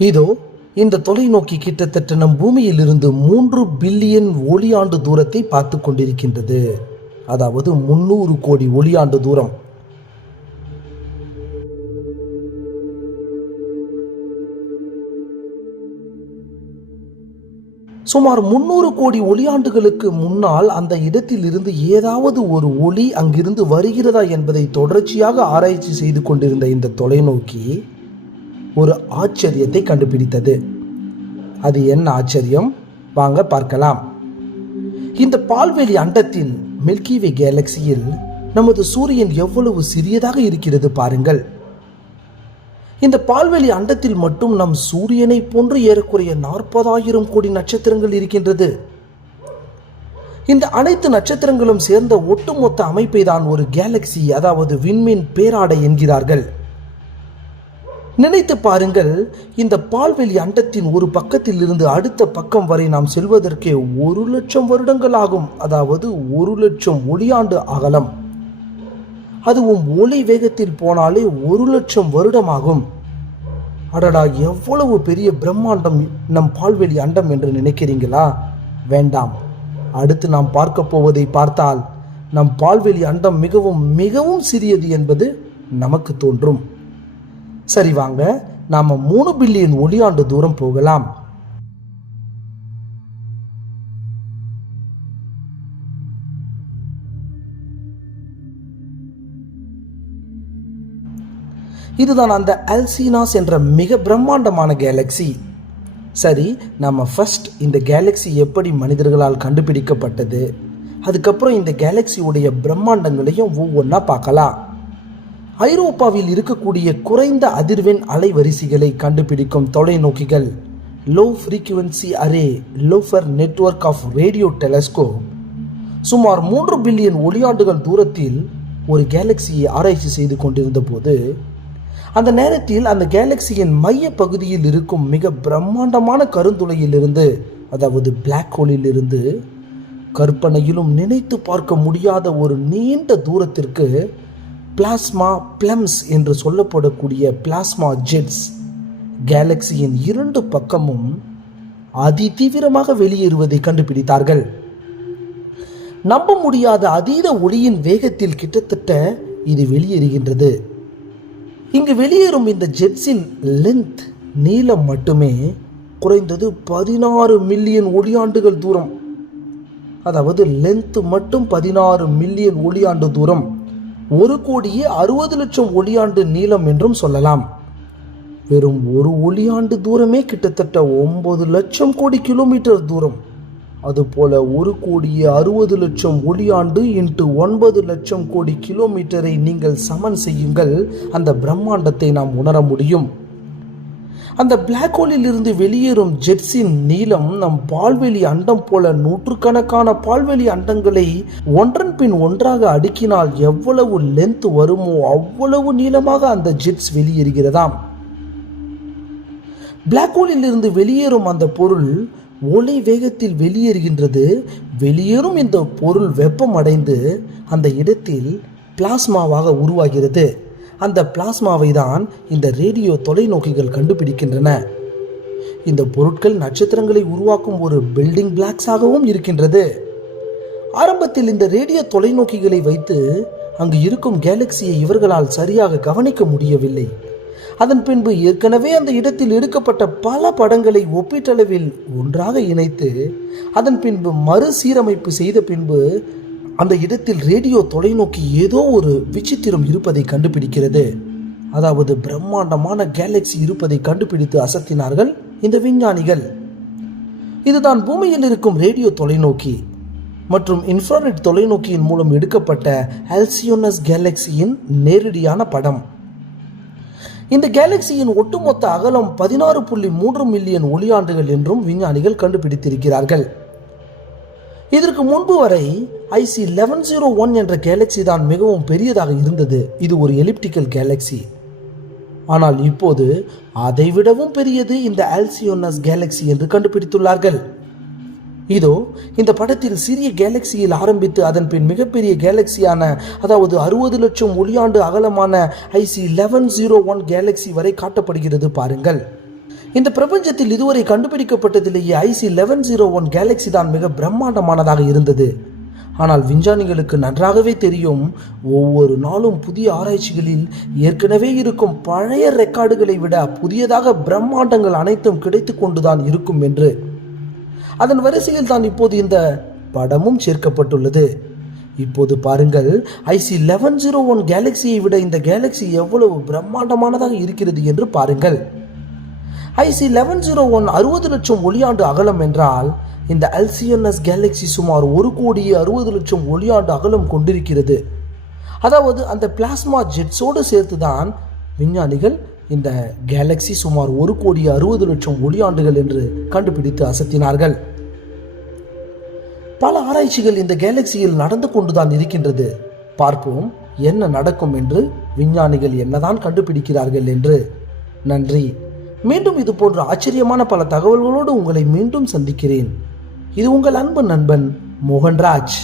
இதோ இந்த தொலைநோக்கி கிட்டத்தட்ட நம் பூமியில் இருந்து 3 பில்லியன் ஒளியாண்டு தூரத்தை பார்த்து கொண்டிருக்கின்றது. அதாவது 300 கோடி ஒளியாண்டு தூரம். சுமார் 300 கோடி ஒளியாண்டுகளுக்கு முன்னால் அந்த இடத்தில் இருந்து ஏதாவது ஒரு ஒளி அங்கிருந்து வருகிறதா என்பதை தொடர்ச்சியாக ஆராய்ச்சி செய்து கொண்டிருந்த இந்த தொலைநோக்கி ஒரு ஆச்சரியத்தை கண்டுபிடித்தது. அது என்ன ஆச்சரியம்? வாங்க பார்க்கலாம். இந்த பால்வெளி அண்டத்தின் மில்கிவே கேலக்சியில் நமது சூரியன் எவ்வளவு சிறியதாக இருக்கிறது பாருங்கள். இந்த பால்வெளி அண்டத்தில் மட்டும் நம் சூரியனை போன்று ஏறக்குறைய 40,000 கோடி நட்சத்திரங்கள் இருக்கின்றது. இந்த அனைத்து நட்சத்திரங்களும் சேர்ந்த ஒட்டுமொத்த அமைப்பை தான் ஒரு கேலக்சி, அதாவது விண்மீன் பேராடை என்கிறார்கள். நினைத்து பாருங்கள், இந்த பால்வெளி அண்டத்தின் ஒரு பக்கத்தில் இருந்து அடுத்த பக்கம் வரை நாம் செல்வதற்கே 1,00,000 வருடங்கள் ஆகும். அதாவது 1,00,000 ஒளியாண்டு அகலம். அதுவும் ஒளி வேகத்தில் போனாலே 1,00,000 வருடமாகும். அடடா, எவ்வளவு பெரிய பிரம்மாண்டம் நம் பால்வெளி அண்டம் என்று நினைக்கிறீங்களா? வேண்டாம். அடுத்து நாம் பார்க்க போவதை பார்த்தால் நம் பால்வெளி அண்டம் மிகவும் மிகவும் சிறியது என்பது நமக்கு தோன்றும். சரி, வாங்க நாம 3 பில்லியன் ஒளியாண்டு தூரம் போகலாம். இதுதான் அந்த அல்சினாஸ் என்ற மிக பிரம்மாண்டமான கேலக்சி. சரி, நம்ம ஃபர்ஸ்ட் இந்த கேலக்சி எப்படி மனிதர்களால் கண்டுபிடிக்கப்பட்டது, அதுக்கப்புறம் இந்த கேலக்சியுடைய பிரம்மாண்டங்களையும் ஒவ்வொன்றா பார்க்கலாம். ஐரோப்பாவில் இருக்கக்கூடிய குறைந்த அதிர்வெண் அலைவரிசைகளை கண்டுபிடிக்கும் தொலைநோக்கிகள் low frequency array LOFAR network of radio telescope சுமார் 3 பில்லியன் ஒளியாண்டுகள் தூரத்தில் ஒரு கேலக்சியை ஆராய்ச்சி செய்து கொண்டிருந்த போது, அந்த நேரத்தில் அந்த கேலக்சியின் மைய பகுதியில் இருக்கும் மிக பிரம்மாண்டமான கருந்துளையிலிருந்து, அதாவது பிளாக் ஹோலில் இருந்து கற்பனையிலும் நினைத்து பார்க்க முடியாத ஒரு நீண்ட தூரத்திற்கு பிளாஸ்மா பிளம்ஸ் என்று சொல்லப்படக்கூடிய பிளாஸ்மா ஜெட்ஸ் கேலக்சியின் 2 பக்கமும் அதிதீவிரமாக வெளியேறுவதை கண்டுபிடித்தார்கள். நம்ப முடியாத அதீத ஒளியின் வேகத்தில் கிட்டத்தட்ட இது வெளியேறுகின்றது. இங்கு வெளியேறும் இந்த ஜெட்ஸின் லென்த், நீளம் மட்டுமே குறைந்தது 16 மில்லியன் ஒளியாண்டுகள் தூரம். அதாவது லென்த் மட்டும் 16 மில்லியன் ஒளியாண்டு தூரம். 1,60,00,000 ஒளியாண்டு நீளம் என்றும் சொல்லலாம். வெறும் ஒரு ஒளியாண்டு தூரமே கிட்டத்தட்ட 9,00,000 கோடி கிலோமீட்டர் தூரம். அதுபோல 1,60,00,000 ஒளியாண்டு இன்ட்டு 9,00,000 கோடி கிலோமீட்டரை நீங்கள் சமன் செய்யுங்கள். அந்த பிரம்மாண்டத்தை நாம் உணர முடியும். அந்த பிளாக் ஹோலில் இருந்து வெளியேறும் ஜெட்ஸின் நீளம் நம் பால்வெளி அண்டம் போல நூற்றுக்கணக்கான பால்வெளி அண்டங்களை ஒன்றன் பின் ஒன்றாக அடுக்கினால் எவ்வளவு லென்த் வருமோ அவ்வளவு நீளமாக அந்த ஜெட்ஸ் வெளியேறுகிறதாம். பிளாக் ஹோலில் இருந்து வெளியேறும் அந்த பொருள் ஒளி வேகத்தில் வெளியேறுகின்றது. வெளியேறும் இந்த பொருள் வெப்பம் அடைந்து அந்த இடத்தில் பிளாஸ்மாவாக உருவாகிறது. அந்த பிளாஸ்மாவை தான் இந்த ரேடியோ தொலைநோக்கிகள் கண்டுபிடிக்கின்றன. இந்த பொருட்கள் நட்சத்திரங்களை உருவாக்கும் ஒரு பில்டிங் பிளாக்ஸாகவும் இருக்கின்றது. ஆரம்பத்தில் இந்த ரேடியோ தொலைநோக்கிகளை வைத்து அங்கு இருக்கும் கேலக்சியை இவர்களால் சரியாக கவனிக்க முடியவில்லை. அதன் பின்பு ஏற்கனவே அந்த இடத்தில் எடுக்கப்பட்ட பல படங்களை ஒப்பீட்டளவில் ஒன்றாக இணைத்து அதன் பின்பு மறுசீரமைப்பு செய்த பின்பு அந்த இடத்தில் ரேடியோ தொலைநோக்கி ஏதோ ஒரு விசித்திரம் இருப்பதை கண்டுபிடிக்கிறது. அதாவது பிரம்மாண்டமான கேலக்சி இருப்பதை கண்டுபிடித்து அசத்தினார்கள் இந்த விஞ்ஞானிகள். இதுதான் பூமியில் இருக்கும் ரேடியோ தொலைநோக்கி மற்றும் இன்ஃப்ராரெட் தொலைநோக்கியின் மூலம் எடுக்கப்பட்ட அல்சியோனஸ் கேலக்சியின் நேரடியான படம். இந்த கேலக்சியின் ஒட்டுமொத்த அகலம் 16.3 மில்லியன் ஒளியாண்டுகள் என்றும் விஞ்ஞானிகள் கண்டுபிடித்திருக்கிறார்கள். இதற்கு முன்பு வரை IC 1101 என்ற கேலக்சி தான் மிகவும் பெரியதாக இருந்தது. இது ஒரு எலிப்டிக்கல் கேலக்சி. ஆனால் இப்போது அதைவிடவும் பெரியது இந்த அல்சியோனஸ் கேலக்சி என்று கண்டுபிடித்துள்ளார்கள். இதோ இந்த படத்தில் சிறிய கேலக்சியில் ஆரம்பித்து அதன் பின் மிகப்பெரிய கேலக்சியான, அதாவது 60 லட்சம் ஒளியாண்டு அகலமான IC 1101 கேலக்சி வரை காட்டப்படுகிறது பாருங்கள். இந்த பிரபஞ்சத்தில் இதுவரை கண்டுபிடிக்கப்பட்டதிலேயே IC1101 கேலக்சி தான் மிக பிரம்மாண்டமானதாக இருந்தது. ஆனால் விஞ்ஞானிகளுக்கு நன்றாகவே தெரியும், ஒவ்வொரு நாளும் புதிய ஆராய்ச்சிகளில் ஏற்கனவே இருக்கும் பழைய ரெக்கார்டுகளை விட புதியதாக பிரம்மாண்டங்கள் அனைத்தும் கிடைத்து கொண்டுதான் இருக்கும் என்று. அதன் வரிசையில் தான் இப்போது இந்த படமும் சேர்க்கப்பட்டுள்ளது. இப்போது பாருங்கள், IC1101 கேலக்சியை விட இந்த கேலக்சி எவ்வளவு பிரம்மாண்டமானதாக இருக்கிறது என்று பாருங்கள். IC1101 60 லட்சம் ஒளியாண்டு அகலம் என்றால் இந்த LCNS கேலக்சி சுமார் 1,60,00,000 ஒளியாண்டு அகலம் கொண்டிருக்கிறது. அதாவது அந்த பிளாஸ்மா ஜெட்ஸோடு சேர்த்துதான் விஞ்ஞானிகள் இந்த கேலக்சி சுமார் 1,60,00,000 ஒளியாண்டுகள் என்று கண்டுபிடித்து அசத்தினார்கள். பல ஆராய்ச்சிகள் இந்த கேலக்சியில் நடந்து கொண்டுதான் இருக்கின்றது. பார்ப்போம் என்ன நடக்கும் என்று, விஞ்ஞானிகள் என்னதான் கண்டுபிடிக்கிறார்கள் என்று. நன்றி. மீண்டும் இது போன்ற ஆச்சரியமான பல தகவல்களோடு உங்களை மீண்டும் சந்திக்கிறேன். இது உங்கள் அன்பு நண்பன் மோகன்ராஜ்.